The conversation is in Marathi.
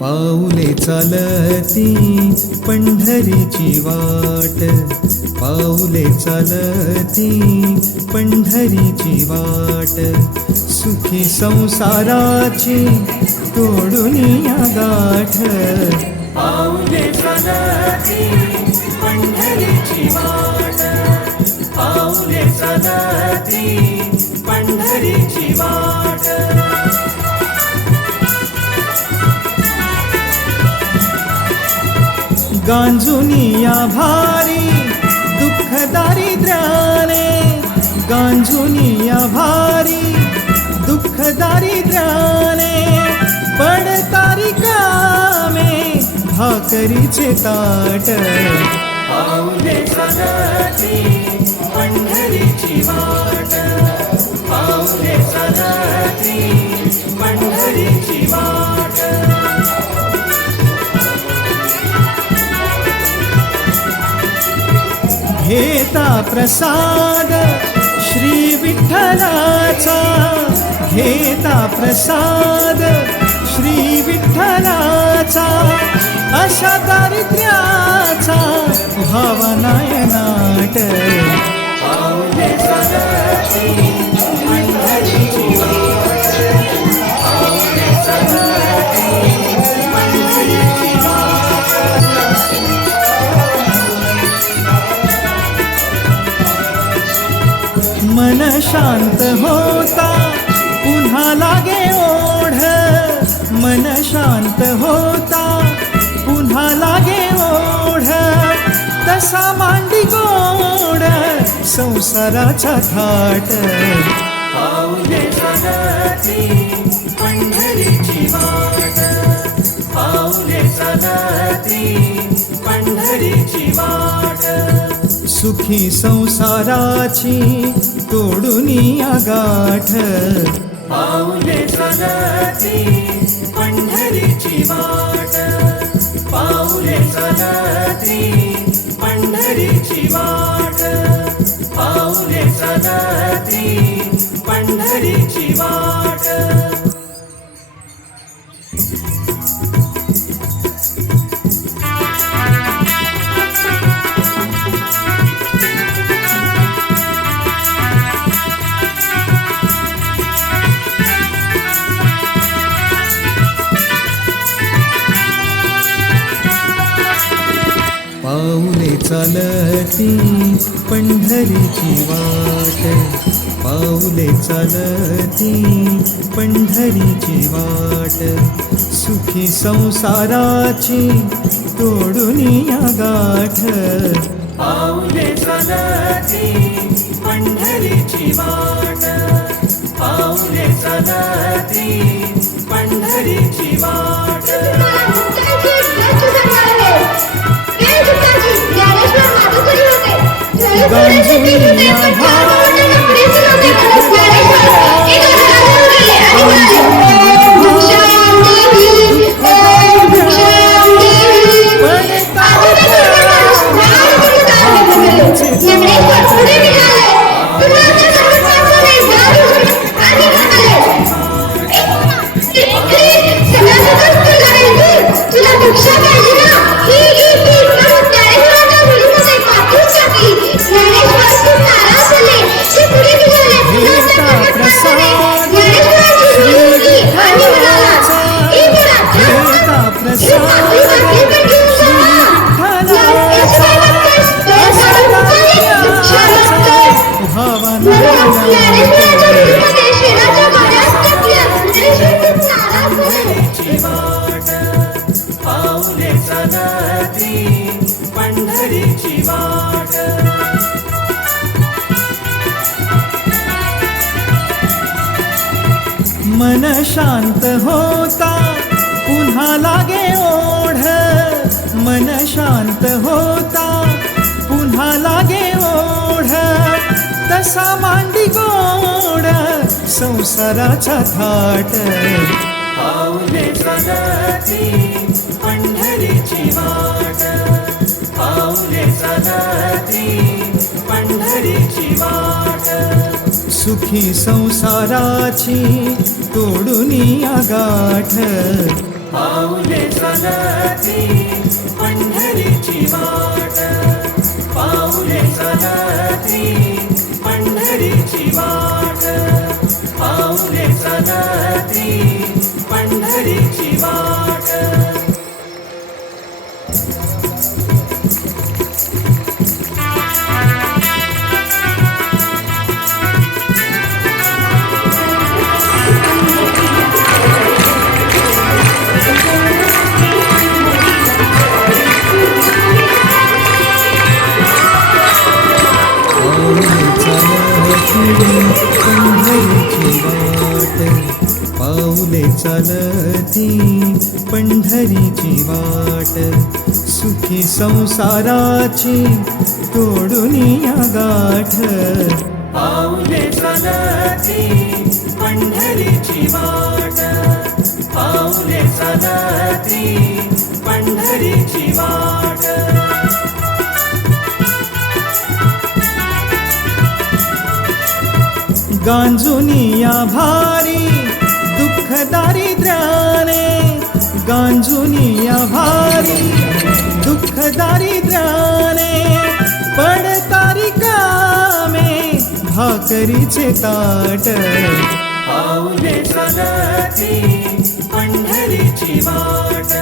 पाऊले चालती पंढरीची वाट, पाऊले चालती पंढरीची वाट, सुखी संसाराची तोडून या गाठ. पाऊले चालती पंढरीची वाट, पाऊले चालती पंढरीची वाट. गांजुनिया भारी दुःख दारिद्र्याने, गांजुनिया भारी दुःख दारिद्र्याने, पडतारी कामे भाकरीचे ताट. पाऊले चालती पंढरीची वाट, पाऊले चालती पंढरीची वाट. घेता प्रसाद श्री विठ्ठलाचा, घेता प्रसाद श्री विठ्ठलाचा, अशा दारिद्र्याचा भावनाय नाट. पाऊले चालती पंढरीची वाट, पाऊले चालती पंढरीची वाट. मन शांत होता पुन्हा लागे ओढ, मन शांत होता पुन्हा लागे ओढ, तसा मांडी गोड संसाराचा थाट. पाऊले चालती पंढरीची वाट, पाऊले चालती पंढरीची वाट, सुखी संसाराची तोडून या गाठ. पाऊले चालती पंढरीची वाट, पाऊले चालती पंढरीची वाट, पाऊले चालती पंढरीची वाट. पाऊले चालती पंढरीची वाट, पाऊले चालती पंढरीची वाट, सुखी संसाराची तोडून या गाठ. पाऊले चालती पंढरीची वाट, पाऊले चालती पंढरीची वाट. गांजुनिया भारी पाऊले चालती पंढरीची वाट. मन शांत होता पुन्हा लागे ओढ, मन शांत होता पुन्हा लागे ओढ, तसा मांडी गोड संसाराचा थाट. पाऊले चालती पंढरीची वाट, पाऊले चालती पंढरीची वाट. सुखी संसाराची तोडून या गाठ. पाऊले चालती पंढरीची वाट, पाऊले चालती पंढरीची वाट, पाऊले चालती पंढरीची वाट. पाऊले चालती पंढरीची वाट, सुखी संसाराची तोडून या गाठ. पाऊले चालती पंढरीची वाट, पाऊले चालती पंढरीची वाट. गांजुनिया भारी दुःख दारिद्र्याने, गांजुनिया भारी दुःख दारिद्र्याने. पडतारी कामे भाकरीचे ताट. पाऊले चालती पंढरीची वाट,